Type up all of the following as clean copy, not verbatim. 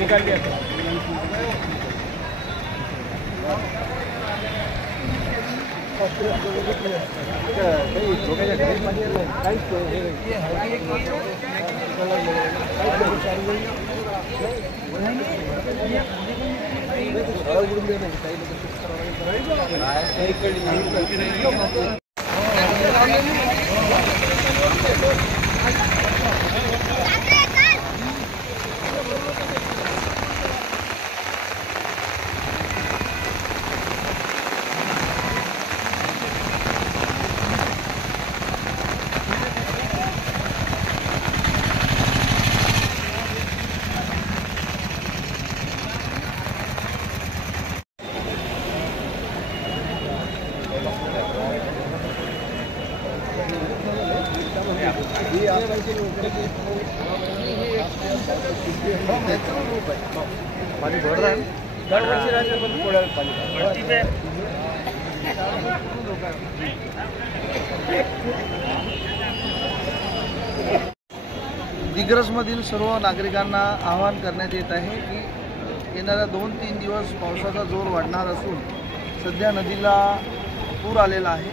निकाल दिया पानी बढ़ रहा है दिग्रसमधील सर्व नागरिकांना आवाहन करण्यात येत आहे की येणाऱ्या 2-3 दिवस पावसाचा जोर वाढणार असून सध्या नदीला पूर आलेला आहे।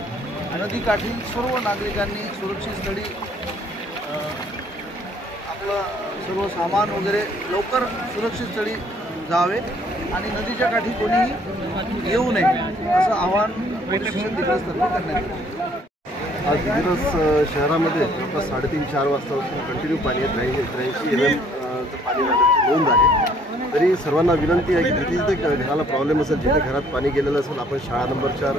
नदीकाठी सर्व नागरिकांनी सुरक्षित स्थळी आपलं सर्व सामान वगैरे लवकर सुरक्षित स्थळी जावे आणि नदीच्या काठी कोणीही येऊ नये असं आवाहन पोलीस स्टेशन दिग्रसतर्फे करण्यात येतं। आज दिग्रस शहरामध्ये जवळपास 3:30-4 वाजतापासून कंटिन्यू पाणी येत आहे। 83 mm पाणी लागण्याची नोंद आहे। तरी सर्वांना विनंती आहे की जिथे घराला प्रॉब्लेम असेल, जिथे घरात पाणी गेलेलं असेल, आपण शाळा नंबर 4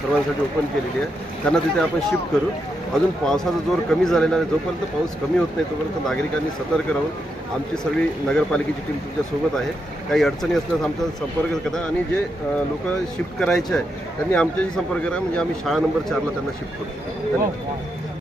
सर्वांसाठी ओपन केलेली आहे, त्यांना तिथे आपण शिफ्ट करू। अजून पावसाचा जोर कमी झालेला आहे। जोपर्यंत पाऊस कमी होत नाही तोपर्यंत नागरिकांनी सतर्क राहून आमची सर्व नगरपालिकेची टीम तुमच्यासोबत आहे। काही अडचणी असल्यास आमचा संपर्क करा आणि जे लोक शिफ्ट करायचे आहे त्यांनी आमच्याशी संपर्क करा, म्हणजे आम्ही शाळा नंबर 4ला त्यांना शिफ्ट करू। धन्यवाद।